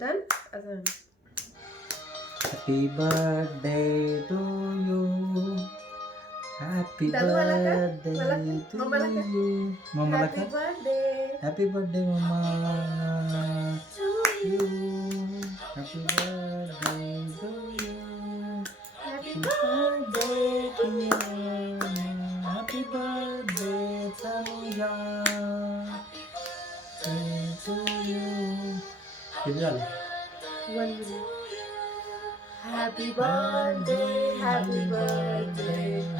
Done. अजून happy birthday to you. Happy दादू मला का? बर्थडे टू मम्माला का? यू. मम्माला हॅपी का? बर्थडे हॅपी बर्थडे मम्मा to you. Happy birthday to you. Happy birthday to you. Happy birthday Tanuja to you. किती झालं? 1 minute. Happy birthday happy birthday.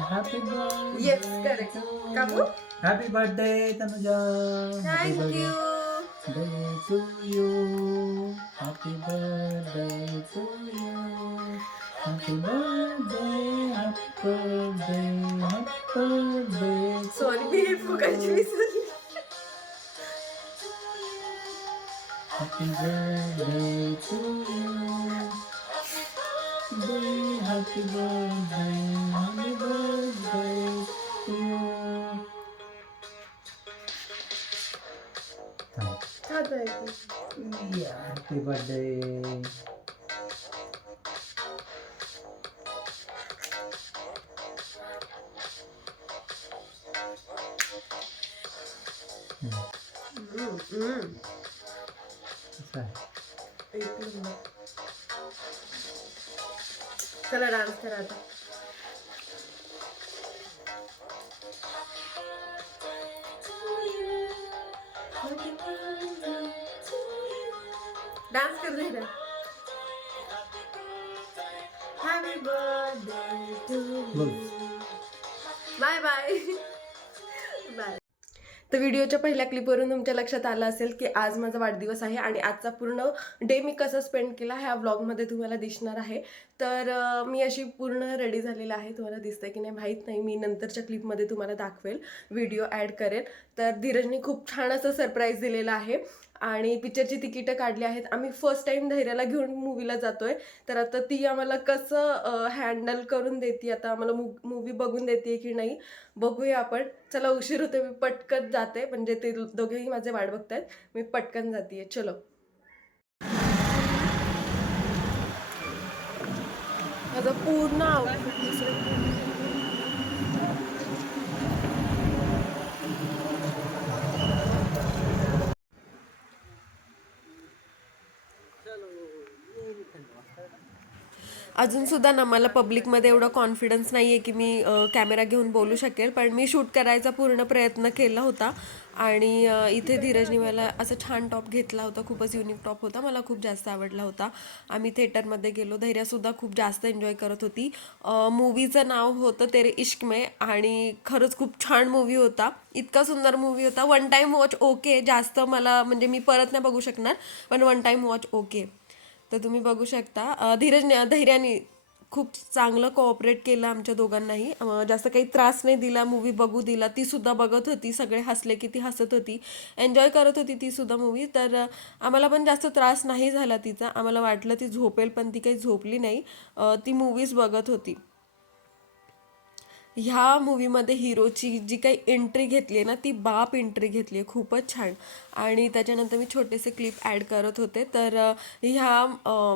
Happy birthday. Yes correct. काकू happy birthday Tanuja. Thank you. Day to you. Happy birthday to you. Happy birthday, happy birthday, happy birthday. Sorry मी हे फुकायची विसरली. Happy birthday to you. Happy birthday, happy birthday to you. Yeah, happy birthday. चला dance करा आता. Dance कर रही है. Happy birthday to you. Bye bye bye. तर व्हिडिओच्या पहिल्या क्लिपवरून तुमच्या लक्षात आलं असेल की आज माझा वाढदिवस आहे आणि आजचा पूर्ण डे मी कसं स्पेंड केला ह्या व्लॉगमध्ये तुम्हाला दिसणार आहे. तर मी अशी पूर्ण रेडी झालेली आहे. तुम्हाला दिसतंय की नाही माहीत नाही, मी नंतरच्या क्लिपमध्ये तुम्हाला दाखवेल, व्हिडिओ ॲड करेल. तर धीरजने खूप छान असं सरप्राईज दिलेलं आहे आणि पिक्चरची तिकीटं काढली आहेत. आम्ही फर्स्ट टाईम धैर्याला घेऊन मूवीला जातोय. तर आता ती आम्हाला कसं हँडल करून देते, आता आम्हाला मूवी बघून देते की नाही बघूया आपण. चला उशीर होते, मी पटकन जाते, म्हणजे ते दोघेही माझे वाट बघतायत. मी पटकन जाते. चलो. माझं पूर्ण आउटफिट अजूनसुद्धा ना मला पब्लिकमध्ये एवढा कॉन्फिडन्स नाही आहे की मी कॅमेरा घेऊन बोलू शकेल, पण मी शूट करायचा पूर्ण प्रयत्न केला होता. आणि इथे धीरजने मला असं छान टॉप घेतला होता, खूपच युनिक टॉप होता, मला खूप जास्त आवडला होता. आम्ही थिएटरमध्ये गेलो, धैर्यासुद्धा खूप जास्त एन्जॉय करत होती. मूवीचं नाव होतं तेरे इश्क में आणि खरंच खूप छान मूवी होता, इतका सुंदर मूवी होता. 1 टाईम वॉच ओके, जास्त मला म्हणजे मी परत नाही बघू शकणार, पण 1 टाईम वॉच ओके. तर तुम्ही बघू शकता धैर्याने खूप चांगलं कोऑपरेट केलं आमच्या दोघांनाही, जास्त काही त्रास नाही दिला, मूवी बघू दिला. ती सुद्धा बघत होती, सगळे हसले की ती हसत होती, एन्जॉय करत होती ती सुद्धा मूवी. तर आम्हाला पण जास्त त्रास नाही झाला तिचा. आम्हाला वाटलं ती झोपेल, पण ती काही झोपली नाही, ती मूवीज बघत होती. ह्या मूवीमध्ये हिरोची जी काही एंट्री घेतली आहे ना, ती बाप एंट्री घेतली आहे, खूपच छान. आणि त्याच्यानंतर मी छोटेसे क्लिप ॲड करत होते. तर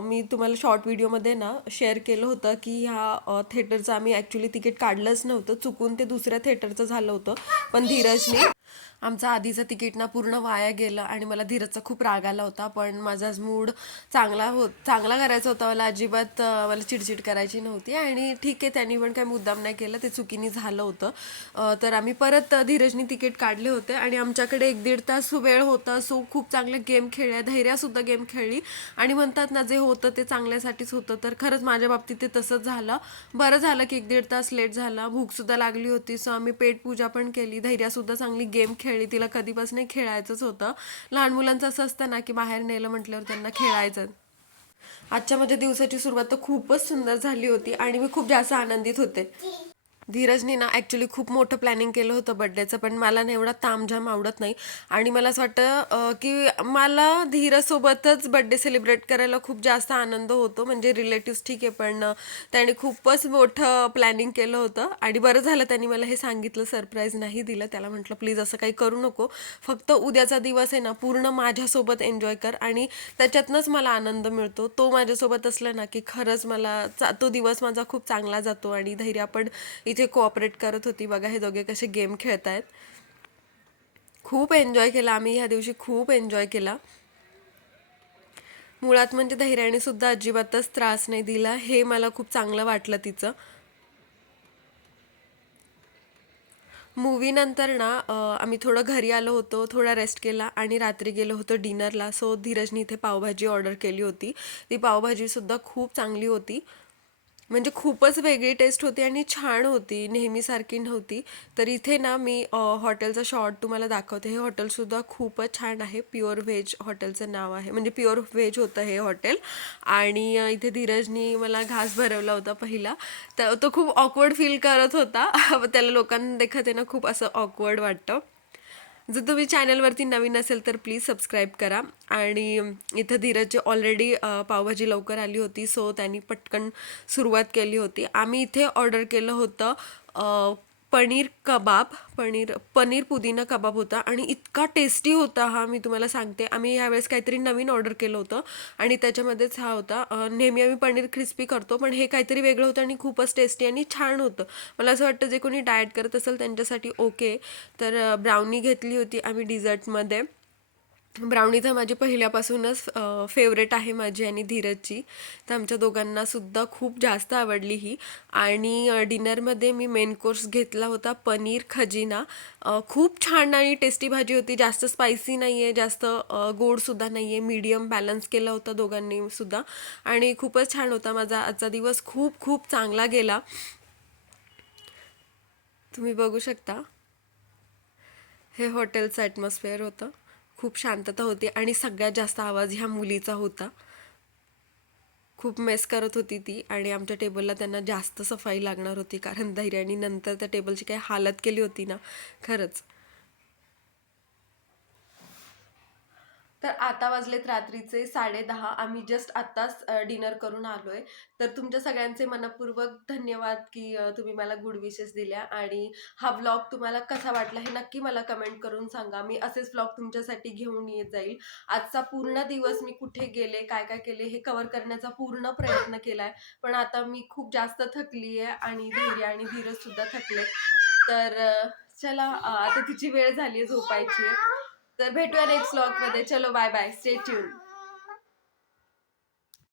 मी तुम्हाला शॉर्ट व्हिडिओमध्ये ना शेअर केलं होतं की ह्या थिएटरचं आम्ही ॲक्च्युली तिकीट काढलंच नव्हतं, चुकून ते दुसऱ्या थिएटरचं झालं होतं. पण धीरजने आमचं आधीचं तिकीट ना पूर्ण वाया गेलं आणि मला धीरजचा खूप राग आला होता. पण माझा मूड चांगला करायचा होता, मला अजिबात मला चिडचिड करायची नव्हती. आणि ठीक आहे, त्यांनी पण काही मुद्दाम नाही केलं, ते चुकीने झालं होतं. तर आम्ही परत धीरजनी तिकीट काढले होते आणि आमच्याकडे 1-1.5 तास वेळ होता. सो खूप चांगले गेम खेळल्या, धैर्यासुद्धा गेम खेळली. आणि म्हणतात ना, जे होतं ते चांगल्यासाठीच होतं. तर खरंच माझ्या बाबतीत ते तसंच झालं. बरं झालं की 1-1.5 तास लेट झाला, भूकसुद्धा लागली होती. सो आम्ही पेटपूजा पण केली. धैर्यासुद्धा चांगली गेम खेळली, तिला कधीपासून खेळायचंच होतं. लहान मुलांचं असं असतं ना की बाहेर नेलं म्हटल्यावर त्यांना खेळायचं. आजच्या माझ्या दिवसाची सुरुवात तर खूपच सुंदर झाली होती आणि मी खूप जास्त आनंदित होते. धीरजनी ना ॲक्च्युली खूप मोठं प्लॅनिंग केलं होतं बड्डेचं, पण मला ना एवढा तामझाम आवडत नाही. आणि मला असं वाटतं की मला धीरजसोबतच बड्डे सेलिब्रेट करायला खूप जास्त आनंद होतो. म्हणजे रिलेटिव्स ठीक आहे, पण त्याने खूपच मोठं प्लॅनिंग केलं होतं. आणि बरं झालं त्यांनी मला हे सांगितलं, सरप्राईज नाही दिलं. त्याला म्हटलं प्लीज असं काही करू नको, फक्त उद्याचा दिवस आहे ना पूर्ण माझ्यासोबत एन्जॉय कर, आणि त्याच्यातनंच मला आनंद मिळतो. तो माझ्यासोबत असला ना की खरंच मला तो दिवस माझा खूप चांगला जातो. आणि धैर्य पण इथे कोऑपरेट करत होती. बघा हे दोघे कसे गेम खेळतायत. खूप एन्जॉय केला आम्ही ह्या दिवशी, खूप एन्जॉय केला. मुळात म्हणजे धैर्याने सुद्धा अजिबातच त्रास नाही दिला, हे मला खूप चांगलं वाटलं तिचं. मूवी नंतर ना आम्ही थोडं घरी आलो होतो, थोडा रेस्ट केला आणि रात्री गेलो होतो डिनरला. सो धीरजनी इथे पावभाजी ऑर्डर केली होती. ती पावभाजी सुद्धा खूप चांगली होती. म्हणजे खूपच वेगळी टेस्ट होती आणि छान होती, नेहमीसारखी नव्हती. तर इथे ना मी हॉटेलचा शॉर्ट तुम्हाला दाखवते. हे हॉटेलसुद्धा खूपच छान आहे. प्युअर व्हेज हॉटेलचं नाव आहे, म्हणजे प्युअर व्हेज होतं हे हॉटेल. आणि इथे धीरजनी मला घास भरवला होता पहिला. तर तो खूप ऑकवर्ड फील करत होता. त्याला लोकांना देखत आहे ना खूप असं ऑकवर्ड वाटतं. जर तुम्ही चॅनलवरती नवीन असेल तर प्लीज सबस्क्राईब करा. आणि इथं धीरजची ऑलरेडी पावभाजी लवकर आली होती, सो त्यांनी पटकन सुरुवात केली होती. आम्ही इथे ऑर्डर केलं होतं पनीर कबाब, पनीर पनीर पुदिना कबाब होता, आणि इतका टेस्टी होता हा, मी तुम्हाला सांगते. आम्ही यावेळेस काहीतरी नवीन ऑर्डर केलं होतं आणि त्याच्यामध्येच हा होता. नेहमी आम्ही पनीर क्रिस्पी करतो, पण हे काहीतरी वेगळं होतं आणि खूपच टेस्टी आणि छान होतं. मला असं वाटतं जे कोणी डाएट करत असेल त्यांच्यासाठी ओके. तर ब्राउनी घेतली होती आम्ही डिझर्टमध्ये. ब्राउनी तर माझी पहिल्यापासूनच फेवरेट आहे, माझी आणि धीरजची. तर आमच्या दोघांना सुद्धा खूप जास्त आवडली ही. आणि डिनरमध्ये मी मेन कोर्स घेतला होता पनीर खजिना. खूप छान आणि टेस्टी भाजी होती. जास्त स्पायसी नाही आहे, जास्त गोडसुद्धा नाही आहे, मीडियम बॅलन्स केला होता दोघांनी सुद्धा. आणि खूपच छान होता. माझा आजचा दिवस खूप खूप चांगला गेला. तुम्ही बघू शकता, हे हॉटेलचं ॲटमॉस्फिअर होतं. खूप शांतता होती आणि सगळ्यात जास्त आवाज ह्या मुलीचा होता. खूप मेस करत होती ती, आणि आमच्या टेबलला त्यांना जास्त सफाई लागणार होती, कारण धैर्याने नंतर त्या टेबलची काही हालत केली होती ना, खरंच. तर आता वाजलेत रात्रीचे 10:30. आम्ही जस्ट आत्ताच डिनर करून आलोय. तर तुमच्या सगळ्यांचे मनपूर्वक धन्यवाद की तुम्ही मला गुड विशेस दिल्या. आणि हा व्लॉग तुम्हाला कसा वाटला हे नक्की मला कमेंट करून सांगा. मी असेच व्लॉग तुमच्यासाठी घेऊन येत जाईल. आजचा पूर्ण दिवस मी कुठे गेले, काय काय केले हे कव्हर करण्याचा पूर्ण प्रयत्न केलाय. पण आता मी खूप जास्त थकली आहे, आणि धैर्य आणि धीरज सुद्धा थकले. तर चला, आता तिची वेळ झाली आहे झोपायची. तर भेटूया नेक्स्ट व्लॉग मध्ये. चलो बाय बाय, स्टे ट्यून.